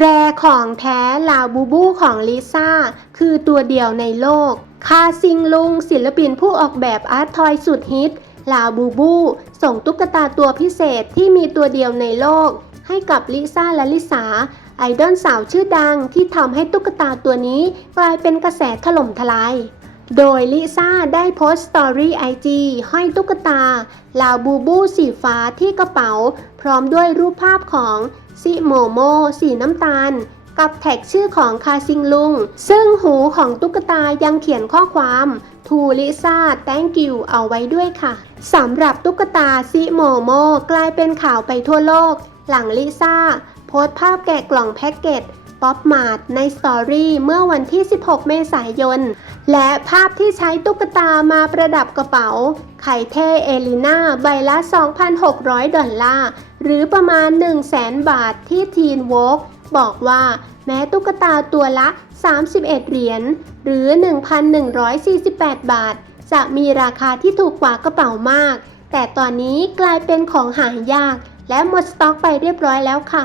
แรของแท้ลาบูบูของลิซ่า คือตัวเดียวในโลก คาซิงลุง ศิลปินผู้ออกแบบอาร์ตทอยสุดฮิต ลาบูบู ส่งตุ๊กตาตัวพิเศษที่มีตัวเดียวในโลก ให้กับลิซ่าและลิสาไอดอลสาวชื่อดังที่ทำให้ตุ๊กตาตัวนี้กลายเป็นกระแสถล่มทลาย โดยลิซ่าได้โพสต์สตอรี่ไอจีห้อยตุ๊กตา ลาวบูบูสีฟ้าที่กระเป๋า พร้อมด้วยรูปภาพของซิโมโม สีน้ำตาล กับแท็กชื่อของคาซิงลุง ซึ่งหูของตุ๊กตายังเขียนข้อความทูลิซ่า thank you เอาไว้ด้วยค่ะ สำหรับตุ๊กตาซิโมโม กลายเป็นข่าวไปทั่วโลก หลังลิซ่า โพสต์ภาพแกะกล่องแพ็กเกจ ป๊อปมาร์ทในสตอรี่เมื่อวันที่ 16 เมษายน และภาพที่ใช้ตุ๊กตามาประดับกระเป๋า ไข่เท่เอลิน่าใบละ 2,600 ดอลลาร์ หรือประมาณ 100,000 บาทที่ทีนวอกบอกว่าแม้ตุ๊กตาตัวละ 31 เหรียญ หรือ 1,148 บาท จะมีราคาที่ถูกกว่ากระเป๋ามาก แต่ตอนนี้กลายเป็นของหายาก และหมดสต็อกไปเรียบร้อยแล้วค่ะ